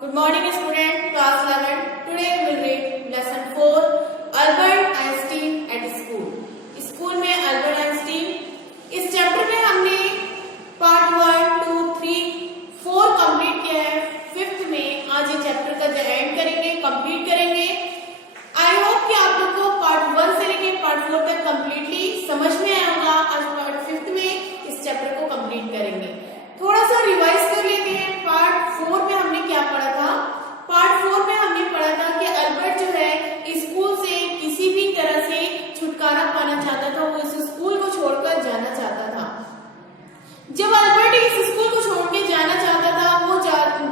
Good morning student, class 11. Today we will read lesson 4 Albert Einstein at school. School में Albert Einstein. इस chapter में हमने part 1, 2, 3, 4 complete किया है. 5th में आज ये चैप्टर का एंड करेंगे, कंप्लीट करेंगे. आई होप कि आप लोग को पार्ट 1 से लेके पार्ट 4 तक कंप्लीटली समझ में आया होगा. आज पार्ट 5th में इस चैप्टर को कंप्लीट करेंगे. थोड़ा सा रिवाइज कर लेते हैं. पार्ट 4 में हमने क्या पढ़ा था? पार्ट 4 में हमने पढ़ा था कि अल्बर्ट जो है स्कूल से किसी भी तरह से छुटकारा पाना चाहता था. वो इस स्कूल को छोड़कर जाना चाहता था. जब अल्बर्ट इस स्कूल को छोड़ के जाना चाहता था, वो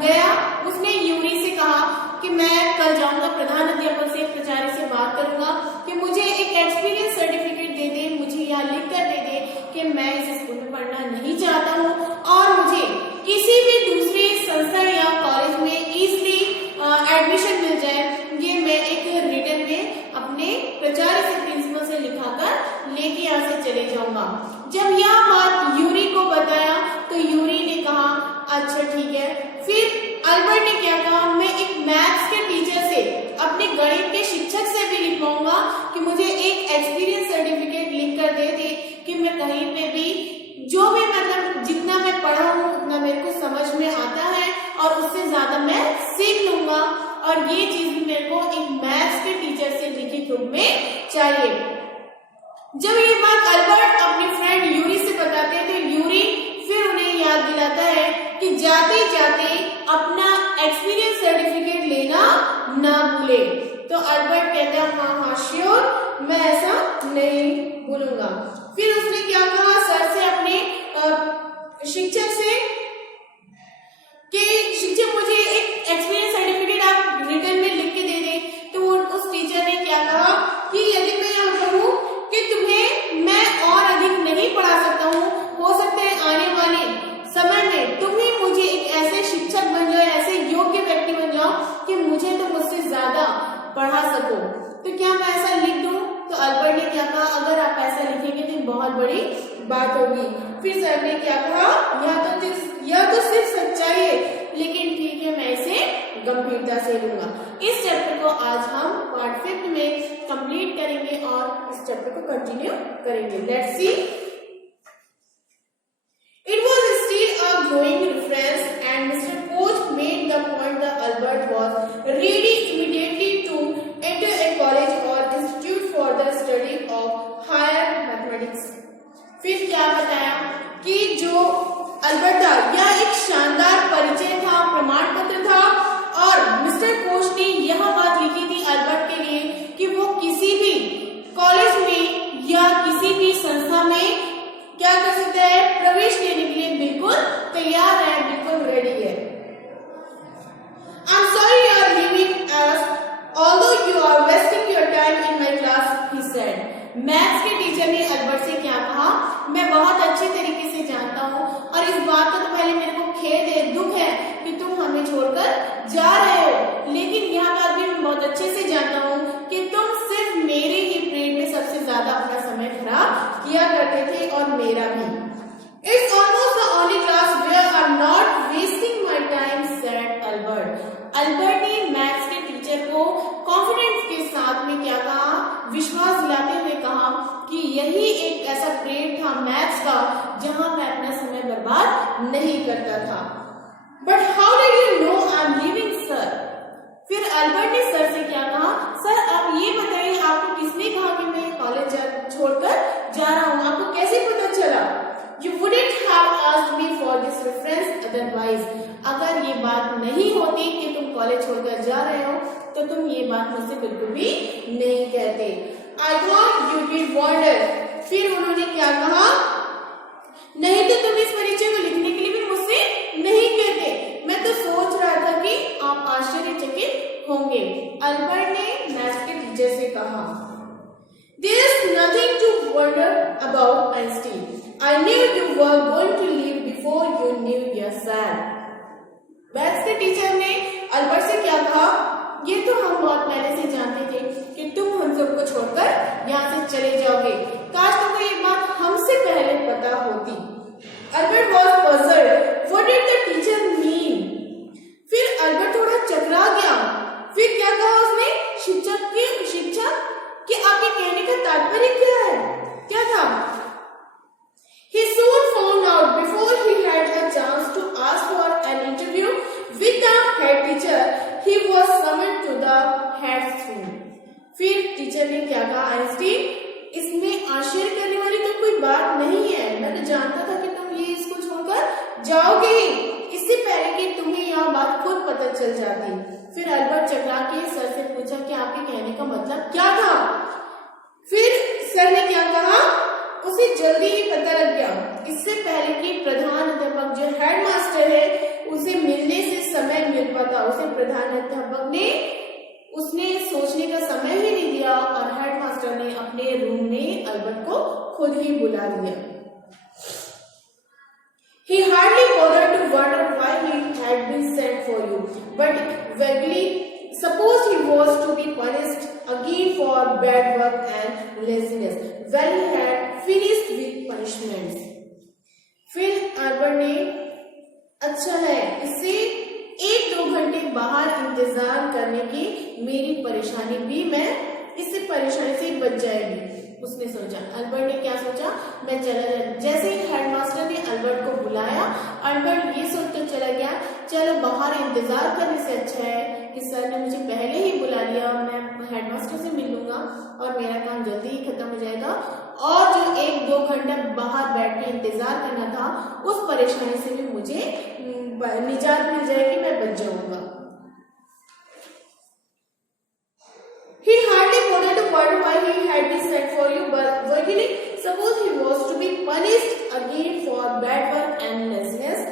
गया. उसने यूरी से कहा कि मैं कल जाऊंगा प्रधान अध्यापक से, प्राचार्य से बात करूंगा कि मुझे एक एक्सपीरियंस सर्टिफिकेट दे दे, मुझे यहाँ लिख कर दे दे कि मैं इस स्कूल में पढ़ना नहीं चाहता हूँ और मुझे किसी भी दूसरी संस्था या कॉलेज में इजली एडमिशन मिल जाए. ये मैं एक रिटन में अपने प्राचार्य से, प्रिंसिपल से लिखाकर लेके यहाँ से चले जाऊंगा. जब यह बात यूरी को बताया तो यूरी ने कहा अच्छा ठीक है. फिर अल्बर्ट ने क्या कहा, मैं एक मैथ्स के टीचर से, अपने गणित के शिक्षक से भी लिखवाऊंगा कि मुझे एक एक्सपीरियंस सर्टिफिकेट लिख कर दे दे कि मैं कहीं पे भी जो भी मतलब जितना मैं पढ़ा हूँ उतना मेरे को समझ में आता है और उससे ज्यादा मैं सीख लूंगा. और ये चीज भी मेरे को एक मैथ्स के टीचर से लिखित रूप में चाहिए. जब ये बात अल्बर्ट अपनी फ्रेंड यूरी से बताते हैं तो यूरी फिर उन्हें याद दिलाता है कि जाते जाते अपना एक्सपीरियंस सर्टिफिकेट लेना ना भूले. तो अल्बर्ट कहता है हाँ श्योर, मैं ऐसा नहीं भूलूंगा. फिर उसने क्या कहा सर से, अपने शिक्षक से कि शिक्षक मुझे एक एक्सपीरियंस सर्टिफिकेट आप रिटर्न में लिख के दे दे. तो उस टीचर ने क्या कहा कि यदि मैं यहाँ कहूँ कि तुम्हें मैं और अधिक नहीं पढ़ा सकता हूँ, हो सकता है आने वाले समय में तुम ही मुझे एक ऐसे शिक्षक बन जाओ, ऐसे योग्य व्यक्ति बन जाओ कि मुझे तो मुझसे ज्यादा पढ़ा सको, तो क्या मैं ऐसा लिख दूं? तो अल्बर्ट ने क्या कहा, अगर आप ऐसा लिखेंगे तो बहुत बड़ी बात होगी. फिर सर ने क्या कहा, यह तो सिर्फ सच्चाई है, लेकिन ठीक है मैं इसे गंभीरता से लूंगा. इस चैप्टर को आज हम पार्ट 5 में कंप्लीट करेंगे और इस चैप्टर को कंटिन्यू करेंगे. Let's see. It was still a glowing reference and Mr. Koch made the point that Albert was ready immediately to enter a college or institute for the study of higher mathematics. फिर क्या बताया कि जो Albert था यह एक शानदार परिचय था, प्रमाण पत्र था और मिस्टर कोच ने यह बात लिखी थी अल्बर्ट के लिए कि वो किसी भी कॉलेज में या किसी भी संस्था में क्या कर सकता है, प्रवेश लेने के लिए बिल्कुल तैयार है, बिल्कुल रेडी है. I'm sorry you are leaving us, although you are wasting your time in my class, he said. Maths के टीचर ने अल्बर्ट से क्या कहा, मैं बहुत अच्छे तरीके से जानता हूँ और इस बात का तो पहले मेरे को खेद है, दुख है कि तुम हमें छोड़कर जा रहे हो, लेकिन यह बात भी मैं बहुत अच्छे से जानता हूँ कि तुम सिर्फ मेरे ही पीरियड में सबसे ज्यादा अपना समय खराब किया करते थे और मेरा भी. It's almost the only class where I'm not wasting my time, said Albert. Albert ने मैथ्स के टीचर को कॉन्फिडेंस के साथ में क्या कहा, विश्वास दिलाते हुए कहा कि यही एक ऐसा पीरियड था मैथ्स का जहां मैं अपना समय बर्बाद नहीं करता था. But how did you know I'm leaving, sir? फिर अल्बर्ट ने सर से क्या कहा, सर आप ये बताइए आपको किसने कहा कि मैं कॉलेज छोड़कर जा रहा हूँ, आपको कैसे पता चला? You wouldn't have asked me for this reference otherwise. अगर ये बात नहीं होती कि तुम कॉलेज छोड़कर जा रहे हो तो तुम ये बात मुझसे बिल्कुल भी नहीं कहते. I thought you'd be wondered. फिर उन्होंने क्या कहा, नहीं तो तुम इस परिचय को लिखने के लिए भी मुझसे नहीं कहते, मैं तो सोच रहा था कि आप आश्चर्यचकित होंगे. अल्बर्ट ने मैथ्स के टीचर से कहा, There is nothing to wonder about, Einstein. I knew you were going to leave before you knew yourself. Maths के टीचर ने अल्बर्ट से क्या कहा, ये तो हम बहुत पहले से जानते थे कि तुम हम सबको छोड़कर यहाँ से चले जाओगे, काश तुमको ये बात हमसे पहले पता होती. Albert was puzzled. What did the teacher mean? फिर अल्बर्ट थोड़ा शिक्षक कि आपके कहने का तात्पर्य क्या है, क्या था? He soon found out before he had a chance to ask for an interview with the head teacher. He was summoned to the head's room. फिर टीचर ने क्या कहा, आइंस्टीन, इसमें आश्चर्य करने वाली तो कोई बात नहीं है। मैं तो जानता था कि तुम ये स्कूल छोड़कर जाओगे इससे पहले कि तुम्हें यह बात खुद पता चल जाती। फिर अल्बर्ट चकरा के सर से पूछा कि आपके कहने का मतलब क्या था? फिर सर ने क्या कहा, उसे जल्दी ही पता लग गया। इससे पहले कि प्रधान अध्यापक जो हेडमास्टर है उसे मिलने से समय मिल पाता, उसे प्रधान अध्यापक ने उसने सोचने का समय ही नहीं दिया और हेडमास्टर ने अपने रूम में अल्बर्ट को खुद ही बुला लिया। He hardly bothered to wonder why he had been sent for you, but vaguely supposed he was to be punished again for bad work and laziness. Well, he had finished with punishments. फिर Albert ने, अच्छा है, इससे 1-2 घंटे बाहर इंतजार करने की मेरी परेशानी भी मैं इससे परेशानी से बच जाएगी, उसने सोचा। अल्बर्ट ने क्या सोचा, मैं चला जाऊं। जैसे ही हेडमास्टर ने अल्बर्ट को बुलाया, अल्बर्ट ये सोचकर चला गया, चलो बाहर इंतजार करने से अच्छा है कि सर ने मुझे पहले ही बुला लिया, मैं हेडमास्टर से मिल लूंगा और मेरा काम जल्दी ही खत्म हो जाएगा और जो 1-2 घंटा बाहर बैठ के इंतजार करना था उस परेशानी से भी मुझे निजात मिल जाएगी, मैं बच जाऊंगा। He hardly bothered to wonder why he had been sent for you, but vaguely suppose he was to be punished again for bad work and laziness.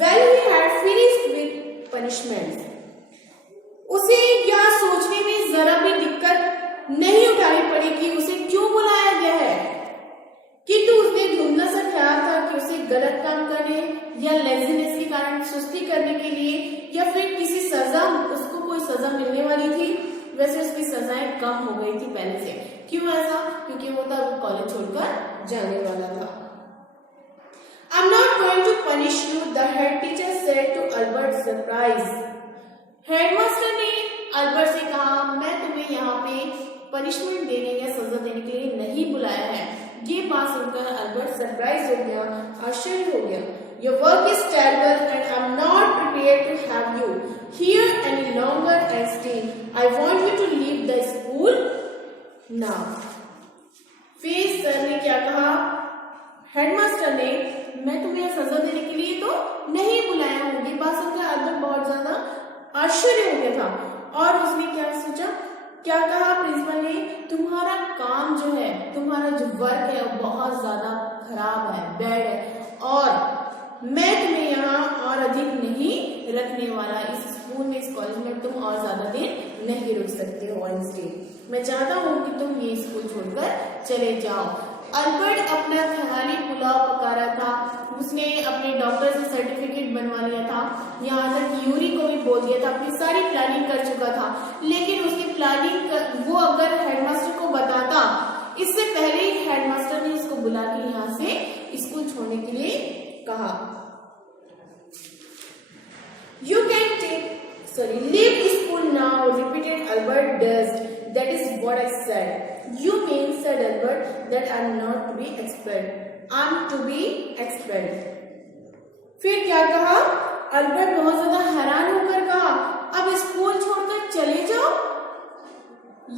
Well, he had finished with punishments. उसे यह सोचने में जरा भी दिक्कत नहीं उठानी पड़ी कि उसे क्यों बुलाया गया है, किंतु उसने धुंधला सा ख्याल था कि उसे गलत काम करने या लेजीनेस के कारण सुस्ती करने के लिए या फिर किसी सजा, उसको कोई सजा मिलने वाली थी। वैसे उसकी सजाएं कम हो गई थी पहले से। क्यों ऐसा? क्योंकि वो तब कॉलेज छोड़कर जाने वाला था। I'm not going to punish you, the head teacher said to Albert surprise. Headmaster ने अल्बर्ट से कहा, मैं तुम्हें यहाँ पे पनिशमेंट देने या सजा देने के लिए नहीं बुलाया है। ये बात सुनकर अल्बर्ट सरप्राइज हो गया, आश्चर्य हो गया। Your work is terrible and I'm not prepared to have you here any longer, Einstein. I want you to leave the school now. फिर सर ने क्या कहा, हेडमास्टर ने, मैं तुम्हें सजा देने के लिए तो नहीं बुलाया हूँ। ये बात सुनकर अल्बर्ट बहुत ज्यादा आश्चर्य हो गया था और उसने क्या सोचा, क्या कहा प्रिंसिपल ने, तुम्हारा काम जो है, तुम्हारा जो वर्क है वो बहुत ज्यादा खराब है, बैड है और मैं तुम्हें यहाँ और अधिक नहीं रखने वाला। इस स्कूल में, इस कॉलेज में तुम और ज्यादा दिन नहीं रुक सकते हो आइंस्टीन। मैं चाहता हूँ कि तुम ये स्कूल छोड़कर चले जाओ। अल्बर्ट अपना खाली पुलाव पका रहा था, उसने अपने डॉक्टर से सर्टिफिकेट बनवा लिया था, यहाँ तक यूरी को भी बोल दिया था, अपनी सारी प्लानिंग कर चुका था। लेकिन उसकी प्लानिंग वो अगर हेडमास्टर को बताता, इससे पहले ही हेडमास्टर ने उसको बुला के यहाँ से स्कूल छोड़ने के लिए कहा। You can leave school now, repeated Albert dazed. That is what I said. You mean, said Albert, that I'm not to be expelled. I'm to be expelled. फिर क्या कहा? अल्बर्ट बहुत ज्यादा हैरान होकर कहा, अब स्कूल छोड़कर चले जाओ?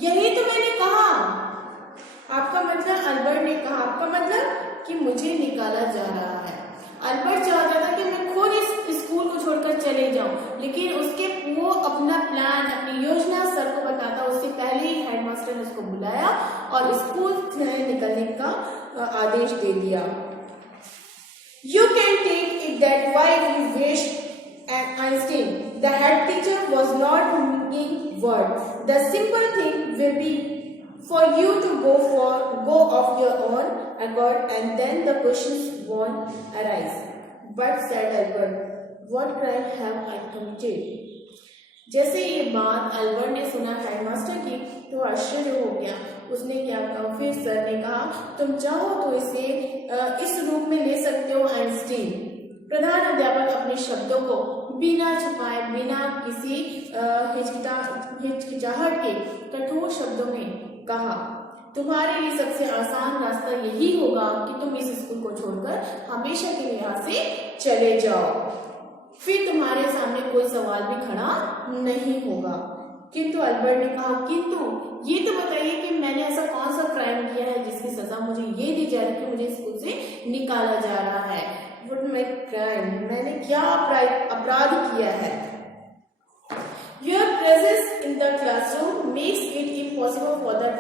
यही तो मैंने कहा। आपका मतलब, अल्बर्ट ने कहा, आपका मतलब कि मुझे निकाला जा रहा है। अल्बर्ट चाहता था कि मैं खुद इस स्कूल को छोड़कर चले जाऊं, लेकिन वो अपना प्लान, अपनी योजना सर को बताता उससे पहले ही हेडमास्टर ने उसको बुलाया और स्कूल से निकलने का आदेश दे दिया। You can take it that why you wish, Einstein. The head teacher was not making word. The simple thing will be for you to go of your own accord, and then the questions won't arise. But said Albert, what crime have I committed? जैसे ये बात Albert ने सुना headmaster की तो आश्चर्य हो गया। उसने क्या कहा, फिर सर ने कहा, तुम चाहो तो इसे इस रूप में ले सकते हो आइंस्टीन। प्रधान अध्यापक अपने शब्दों को बिना छुपाए, बिना किसी हिचकिचाहट के कठोर शब्दों में कहा, तुम्हारे लिए सबसे आसान रास्ता यही होगा कि तुम इस स्कूल को छोड़कर हमेशा के लिए यहाँ से चले जाओ, फिर तुम्हारे सामने कोई सवाल भी खड़ा नहीं होगा। किंतु अल्बर्ट ने कहा, किंतु ये तो बताइए कि मैंने ऐसा कौन सा क्राइम किया है जिसकी सजा मुझे ये दी जा रही है कि मुझे स्कूल से निकाला जा रहा है। व्हाट माय क्राइम, मैंने क्या अपराध किया है। Your presence in the classroom makes it impossible for the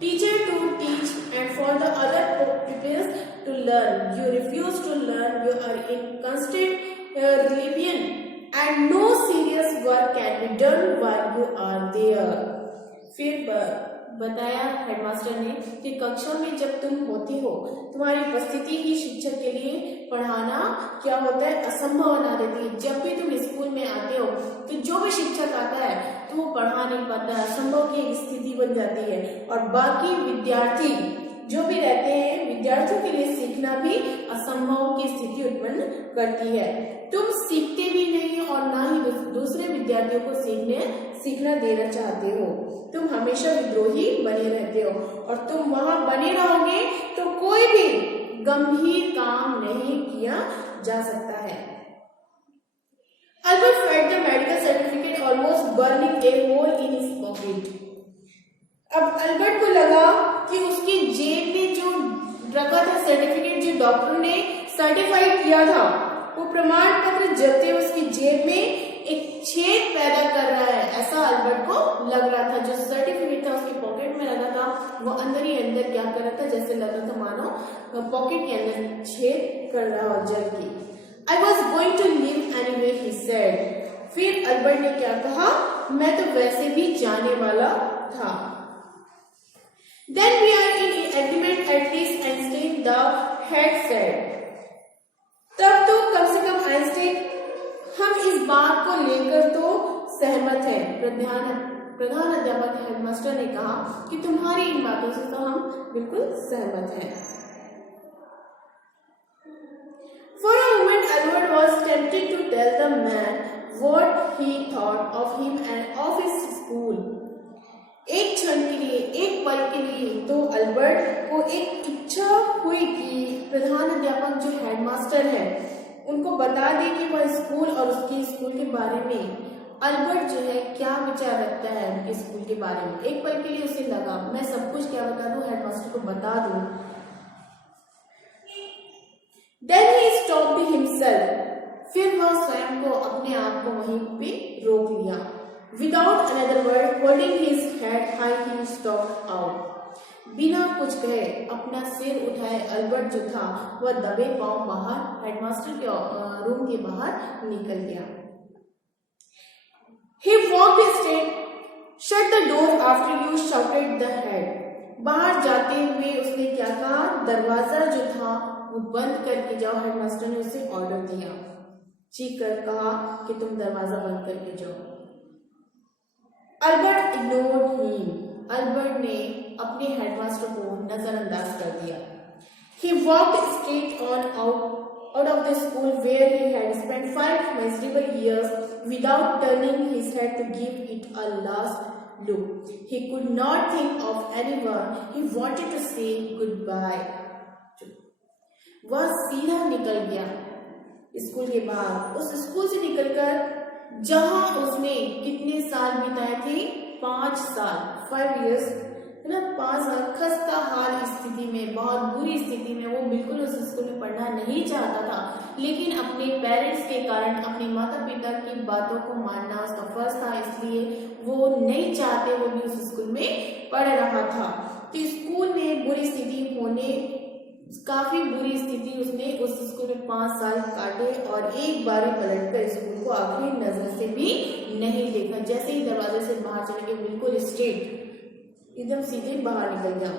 teacher to teach and for the other pupils to learn. You refuse to learn. You are in constant rebellion, and no serious work can be done while you are there. फिर बताया headmaster ने कि कक्षा में जब तुम होती हो, तुम्हारी उपस्थिति ही शिक्षक के लिए पढ़ाना क्या होता है, असंभव बना देती है। जब भी तुम स्कूल में आते हो तो जो भी शिक्षक आता है तो वो पढ़ा नहीं पाता है, असंभव की एक स्थिति बन जाती है। और बाकी विद्यार्थी जो भी रहते हैं, विद्यार्थियों के लिए सीखना भी असंभव की स्थिति उत्पन्न करती है। तुम सीखते भी नहीं और ना ही दूसरे विद्यार्थियों को सीखना देना चाहते हो। तुम हमेशा विद्रोही बने रहते हो और तुम वहां बने रहोगे तो कोई भी गंभीर काम नहीं किया जा सकता है। Albert felt the medical certificate almost burning a hole in his pocket. अब अल्बर्ट को लगा कि उसकी जेब में जो रखा था सर्टिफिकेट, जो डॉक्टर ने सर्टिफाइड किया था, वो प्रमाण पत्र जलते हुए उसकी जेब में एक छेद पैदा कर रहा है, ऐसा अल्बर्ट को लग रहा था। जो सर्टिफिकेट था उसके पॉकेट में लगा था, वो अंदर ही अंदर क्या कर रहा था, जैसे लग रहा था मानो पॉकेट के अंदर छेद कर रहा हो जल के। I was going to leave anyway, he said. फिर अल्बर्ट ने क्या कहा, मैं तो वैसे भी जाने वाला था। Then we are in agreement at least, Einstein the head said. तब तो कम से कम आइंस्टीन हम इस बात को लेकर तो सहमत हैं। प्रधान अध्यापक हेडमास्टर ने कहा कि तुम्हारी इन बातों से तो हम बिल्कुल सहमत हैं। For a moment, Albert was tempted to tell the man what he thought of him and of his school. एक क्षण के लिए, एक पल के लिए तो अल्बर्ट को एक इच्छा हुई कि प्रधान अध्यापक जो हेडमास्टर है उनको बता दे कि वह स्कूल और उसके स्कूल के बारे में अल्बर्ट जो है क्या विचार रखता है उनके स्कूल के बारे में। एक पल के लिए उसे लगा मैं सब कुछ क्या बता दूं, हेडमास्टर को बता दूं। Then he stopped himself. फिर वह स्वयं को, अपने आप को वहीं पे रोक लिया। Without another word, holding his head high, he stalked out. बिना कुछ कहे, अपना सिर उठाए अल्बर्ट जो था वह दबे पांव बाहर हेडमास्टर के रूम के बाहर निकल गया। He walked straight. Shut the door after you, shouted the head. बाहर जाते हुए उसने क्या कहा, दरवाजा जो था वो बंद करके जाओ, हेडमास्टर ने उसे ऑर्डर दिया। चीख कर कहा कि तुम दरवाजा बंद करके जाओ। Albert ignored him. अल्बर्ट ने अपने हेडमास्टर को नजरअंदाज कर दिया। He walked straight on out of the school where he had spent 5 miserable years without turning his head to give it a last look. He could not think of anyone he wanted to say goodbye to. वह सीधा निकल गया school के बाहर। उस school से निकलकर जहां उसने कितने साल बिताए थे, 5 साल, 5 years है ना, 5 साल खस्ता हाल स्थिति में, बहुत बुरी स्थिति में। वो बिल्कुल उस स्कूल में पढ़ना नहीं चाहता था, लेकिन अपने पेरेंट्स के कारण, अपने माता पिता की बातों को मानना उसका फर्ज था, इसलिए वो नहीं चाहते वो भी उस स्कूल में पढ़ रहा था। तो स्कूल में बुरी स्थिति होने, काफी बुरी स्थिति, उसने उस स्कूल में 5 साल काटे और एक बार पलट कर स्कूल को आखिरी नजर से भी नहीं देखा। जैसे ही दरवाजे से बाहर चले गए, बिल्कुल स्ट्रेट एकदम सीधे बाहर निकल गया।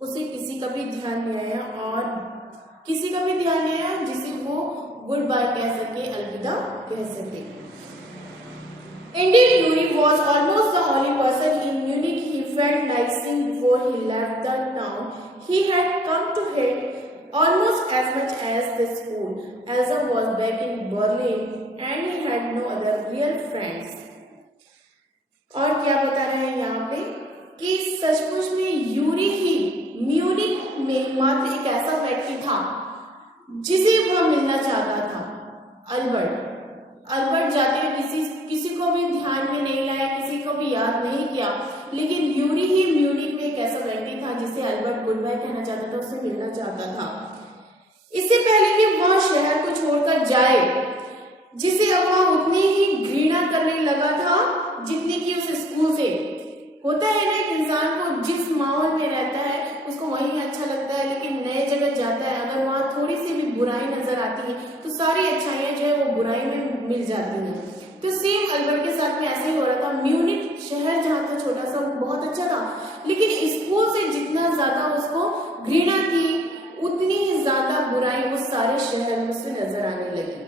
उसे किसी का भी ध्यान नहीं आया और किसी का भी ध्यान नहीं आया जिसे वो गुड बाय कह सके, अलविदा कह सके। Indeed, Yuri was almost the only person in Munich he felt like seeing before he left the town he had come to hate almost as much as the school. Elsa was back in Berlin and he had no other real friends. और क्या बता रहे हैं यहाँ पे कि सचमुच में यूरी ही म्यूनिख में मात्र एक ऐसा व्यक्ति था जिसे वह मिलना चाहता था। अल्बर्ट जाते हुए किसी को भी ध्यान में नहीं लाया, किसी को भी याद नहीं किया, लेकिन यूरी ही म्यूनिख में एक ऐसा व्यक्ति था जिसे अल्बर्ट गुड बाय कहना चाहता था, उससे मिलना चाहता था। इससे पहले कि वह शहर को छोड़कर जाए, जिसे अब वह उतनी ही घृणा करने लगा था जितनी कि उस स्कूल से। होता है ना, एक इंसान को जिस माहौल में रहता है उसको वही अच्छा लगता है, लेकिन नए जगह जाता है, अगर वहां थोड़ी सी भी बुराई नजर आती है तो सारी अच्छाइयां जो है वो बुराई में मिल जाती हैं। तो सेम अल्बर्ट के साथ में ऐसे ही हो रहा था। म्यूनिख शहर जहाँ था छोटा सा, वो बहुत अच्छा था, लेकिन स्कूल से जितना ज्यादा उसको घृणा थी उतनी ही ज्यादा बुराई उस सारे शहर में से नजर आने लगी।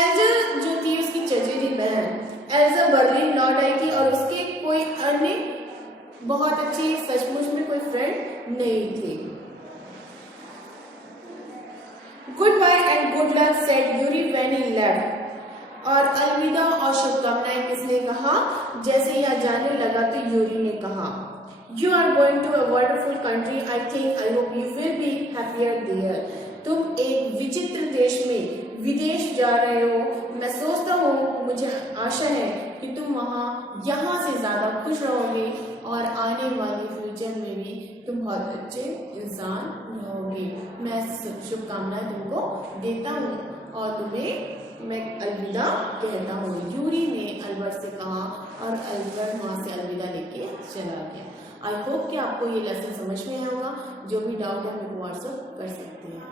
एल्जा जो थी उसकी चचेरी बहन एल्जा बर्लिन लौट आई थी और उसके कोई अन्य बहुत अच्छी सचमुच में कोई फ्रेंड नहीं थे। Goodbye and good luck said Yuri when he left. और अलविदा और शुभकामनाएं किसने कहा? जैसे ही जाने लगा तो यूरी ने कहा, you are going to a wonderful country, I think I hope you will be happier there. तुम एक विचित्र देश में विदेश जा रहे हो, मैं सोचता हूँ, मुझे आशा है कि तुम वहाँ यहाँ से ज्यादा खुश रहोगे और आने वाले फ्यूचर में भी तुम बहुत अच्छे इंसान रहोगे। मैं शुभकामनाएं तुमको देता हूँ और तुम्हें मैं अलविदा कहता हूँ। यूरी ने अल्बर्ट से कहा और अल्बर्ट वहां से अलविदा लेके चला गया। आई होप कि आपको ये लेसन समझ में आया होगा। जो भी डाउट है मेरे को व्हाट्सएप कर सकते हैं।